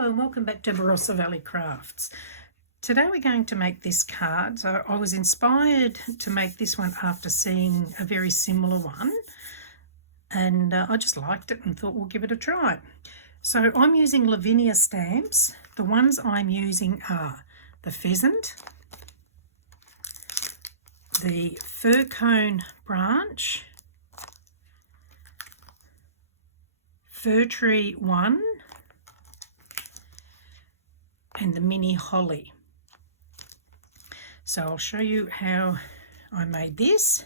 Hello and welcome back to Barossa Valley Crafts. Today we're going to make this card. So I was inspired to make this one after seeing a very similar one, and I just liked it and thought we'll give it a try. So I'm using Lavinia stamps. The ones I'm using are the Pheasant, the Fir Cone Branch, Fir Tree 1, and the Mini Holly. So I'll show you how I made this.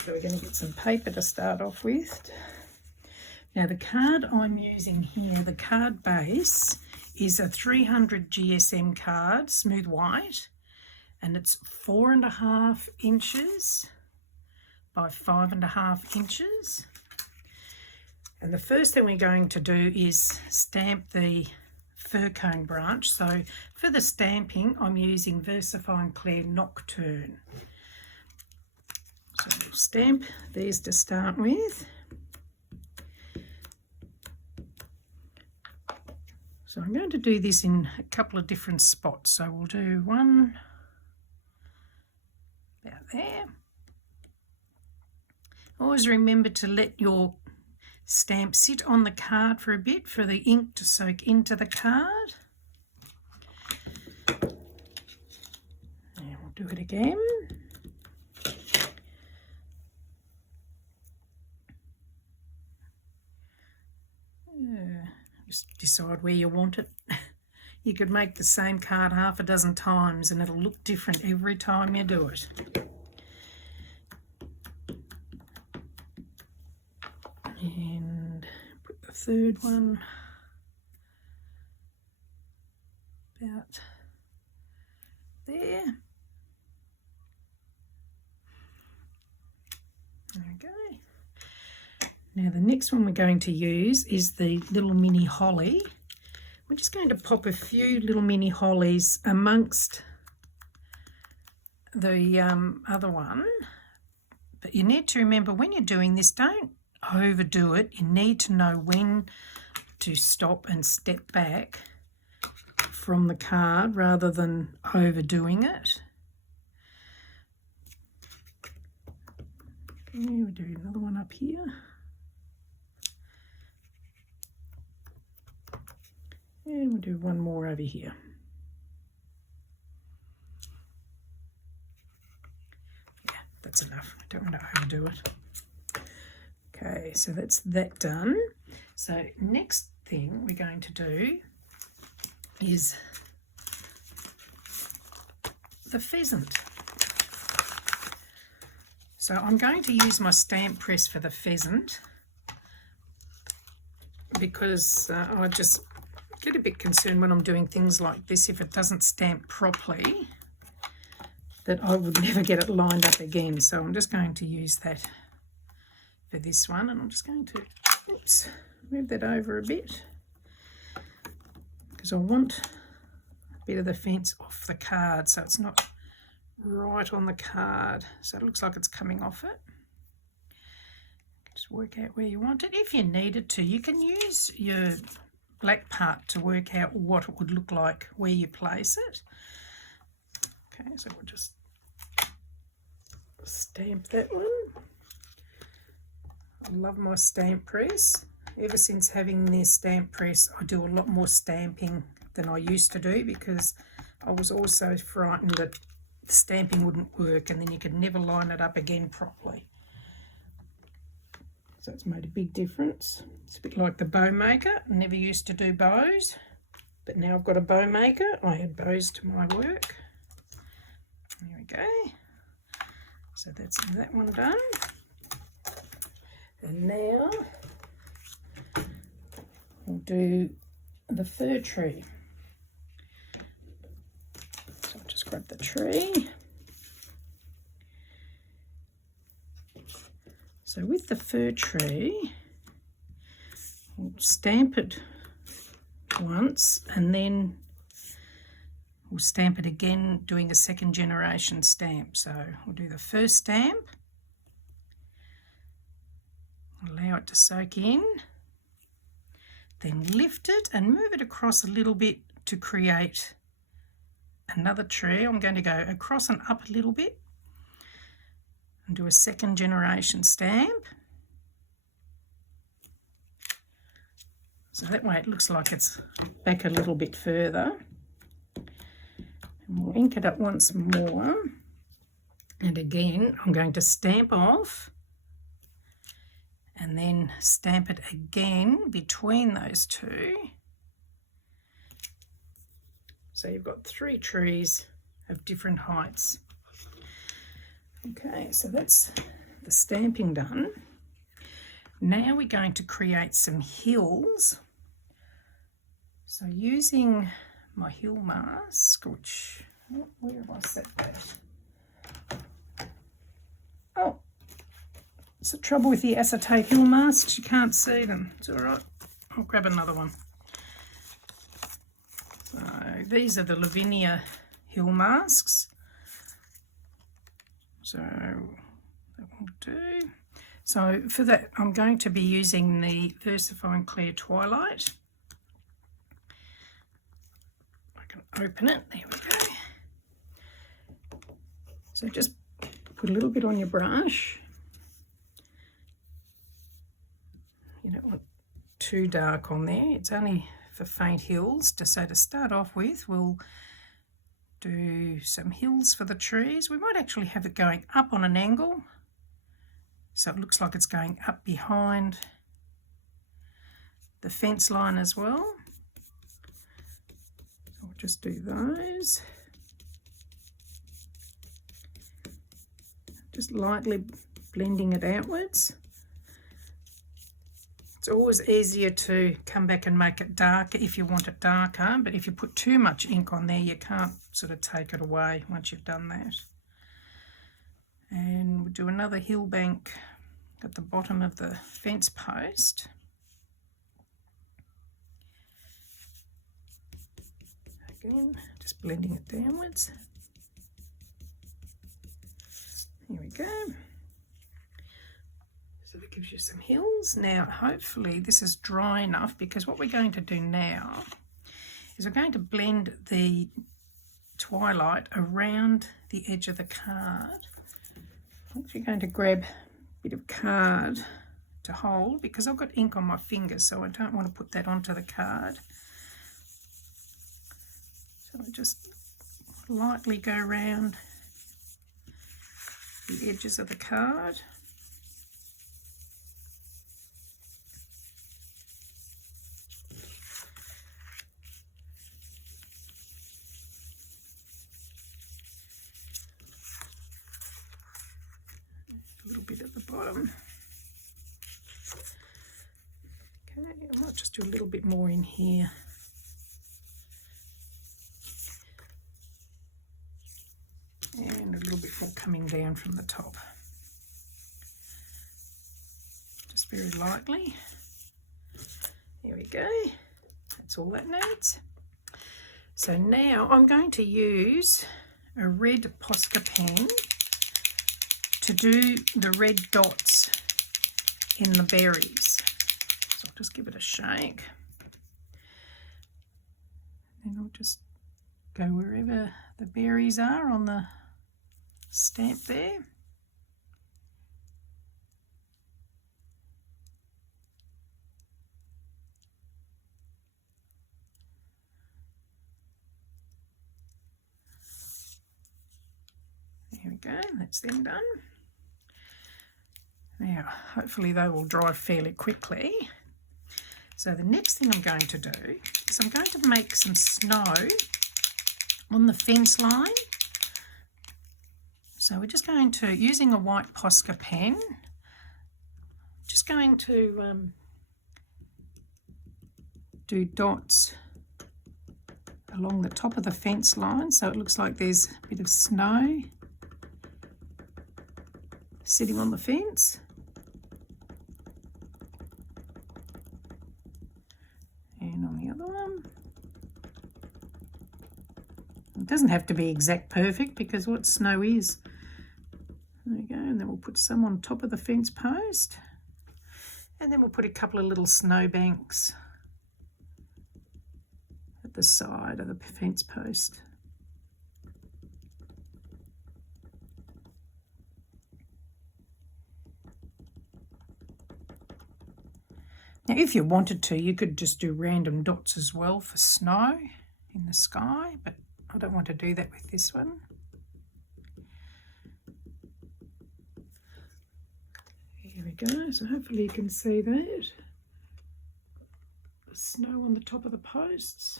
So we're going to get some paper to start off with. Now the card I'm using here, the card base, is a 300 GSM card, smooth white, and it's 4.5 inches by 5.5 inches. And the first thing we're going to do is stamp the Fir Cone Branch. So for the stamping, I'm using VersaFine Clair Nocturne. So we'll stamp these to start with. So I'm going to do this in a couple of different spots. So we'll do one about there. Always remember to let your stamp sit on the card for a bit for the ink to soak into the card. And we'll do it again. Just decide where you want it. You could make the same card half a dozen times and it'll look different every time you do it. And put the third one about there. Okay. Now the next one we're going to use is the little mini holly. We're just going to pop a few little mini hollies amongst the other one. But you need to remember when you're doing this, don't overdo it. You need to know when to stop and step back from the card rather than overdoing it. We'll do another one up here. And we'll do one more over here. Yeah, that's enough. I don't want to overdo it. Okay, so that's that done. So next thing we're going to do is the pheasant. So I'm going to use my stamp press for the pheasant because I just get a bit concerned when I'm doing things like this if it doesn't stamp properly, that I would never get it lined up again. So I'm just going to use that for this one, and I'm just going to move that over a bit because I want a bit of the fence off the card so it's not right on the card, so it looks like it's coming off it. Just work out where you want it. If you needed to, you can use your black part to work out what it would look like where you place it. Okay, so we'll just stamp that one. I love my stamp press. Ever since having this stamp press, I do a lot more stamping than I used to do because I was also frightened that the stamping wouldn't work and then you could never line it up again properly. So it's made a big difference. It's a bit like the bow maker. I never used to do bows, but now I've got a bow maker. I add bows to my work. There we go. So that's that one done. And now we'll do the fir tree. So I'll just grab the tree. So with the fir tree, we'll stamp it once and then we'll stamp it again doing a second generation stamp. So we'll do the first stamp, allow it to soak in, then lift it and move it across a little bit to create another tree. I'm going to go across and up a little bit and do a second generation stamp. So that way it looks like it's back a little bit further. And we'll ink it up once more. And again, I'm going to stamp off and then stamp it again between those two. So you've got 3 trees of different heights. Okay, so that's the stamping done. Now we're going to create some hills. So using my hill mask, which, where have I set that? Oh, it's the trouble with the acetate hill masks, you can't see them. It's all right, I'll grab another one. So these are the Lavinia hill masks. So that will do. So for that, I'm going to be using the VersaFine Clear Twilight. I can open it, there we go. So just put a little bit on your brush. You don't want too dark on there. It's only for faint hills. So to start off with, we'll do some hills for the trees. We might actually have it going up on an angle, so it looks like it's going up behind the fence line as well. So we'll just do those. Just lightly blending it outwards. It's always easier to come back and make it darker if you want it darker, but if you put too much ink on there, you can't sort of take it away once you've done that. And we'll do another hill bank at the bottom of the fence post. Again, just blending it downwards. Here we go. So that gives you some hills. Now, hopefully this is dry enough, because what we're going to do now is we're going to blend the twilight around the edge of the card. I'm actually going to grab a bit of card to hold, because I've got ink on my fingers, so I don't want to put that onto the card. So I just lightly go around the edges of the card. A little bit at the bottom. Okay, I might just do a little bit more in here. And a little bit more coming down from the top. Just very lightly. There we go. That's all that needs. So now I'm going to use a red Posca pen to do the red dots in the berries. So I'll just give it a shake. And I'll just go wherever the berries are on the stamp there. There we go, that's them done. Now, hopefully they will dry fairly quickly. So the next thing I'm going to do is I'm going to make some snow on the fence line. So we're just going to, using a white Posca pen, just going to do dots along the top of the fence line, so it looks like there's a bit of snow sitting on the fence. And on the other one. It doesn't have to be exact perfect, because what snow is. There we go, and then we'll put some on top of the fence post, and then we'll put a couple of little snow banks the side of the fence post. Now, if you wanted to, you could just do random dots as well for snow in the sky, but I don't want to do that with this one. Here we go, so hopefully you can see that. The snow on the top of the posts.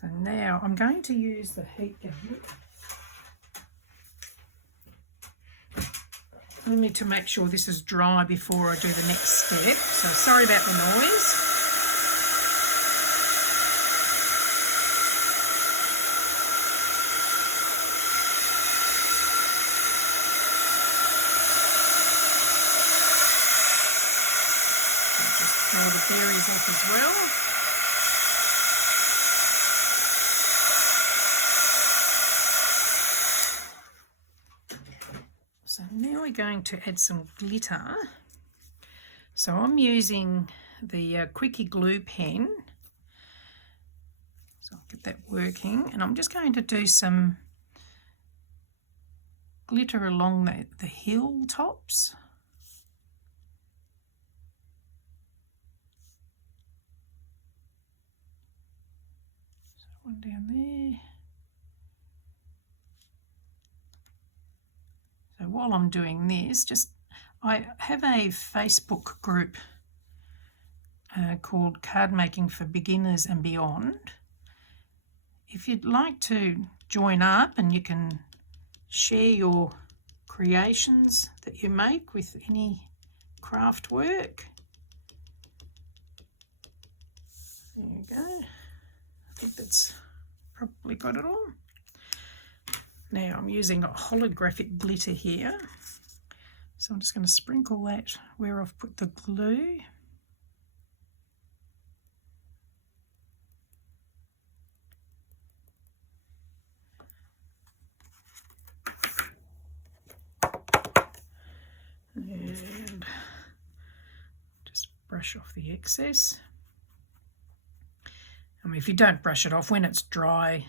So now I'm going to use the heat gun only to make sure this is dry before I do the next step. So sorry about the noise. I'll just throw the berries off as well. So now we're going to add some glitter. So I'm using the Quickie glue pen. So I'll get that working, and I'm just going to do some glitter along the hill tops. So one down there. So while I'm doing this, I have a Facebook group called Cardmaking for Beginners and Beyond. If you'd like to join up, and you can share your creations that you make with any craft work. There you go. I think that's probably got it all. Now I'm using a holographic glitter here, so I'm just going to sprinkle that where I've put the glue. And just brush off the excess. I mean, if you don't brush it off, when it's dry,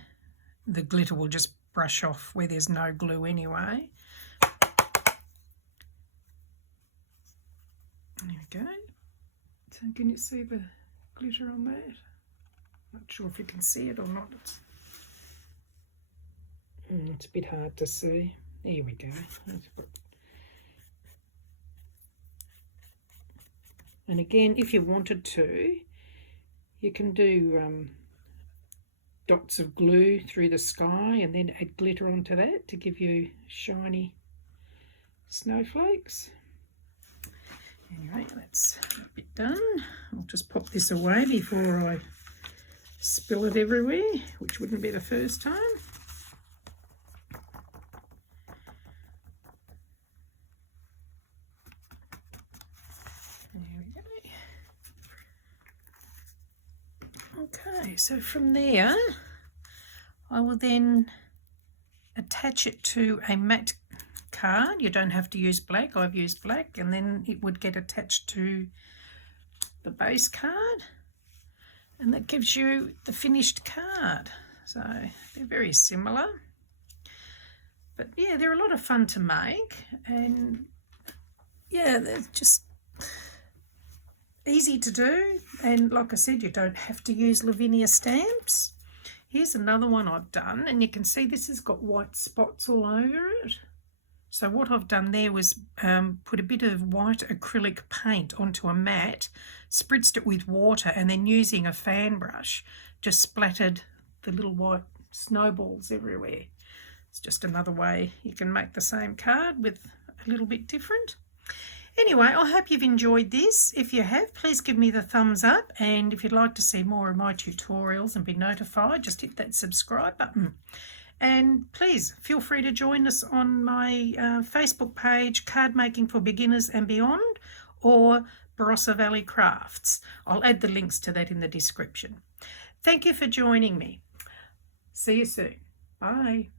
the glitter will just brush off where there's no glue anyway. There we go. So can you see the glitter on that? Not sure if you can see it or not. It's a bit hard to see. There we go. And again, if you wanted to, you can do dots of glue through the sky and then add glitter onto that to give you shiny snowflakes. Anyway, that's a bit done. I'll just pop this away before I spill it everywhere, which wouldn't be the first time. There we go. Okay, so from there, I will then attach it to a matte card. You don't have to use black. I've used black, and then it would get attached to the base card, and that gives you the finished card. So they're very similar, but yeah, they're a lot of fun to make, and yeah, they're just easy to do. And like I said, you don't have to use Lavinia stamps. Here's another one I've done, and you can see this has got white spots all over it. So what I've done there was put a bit of white acrylic paint onto a mat, spritzed it with water, and then using a fan brush just splattered the little white snowballs everywhere. It's just another way you can make the same card with a little bit different. Anyway, I hope you've enjoyed this. If you have, please give me the thumbs up, and if you'd like to see more of my tutorials and be notified, just hit that subscribe button. And please feel free to join us on my Facebook page, Cardmaking for Beginners and Beyond, or Barossa Valley Crafts. I'll add the links to that in the description. Thank you for joining me. See you soon. Bye.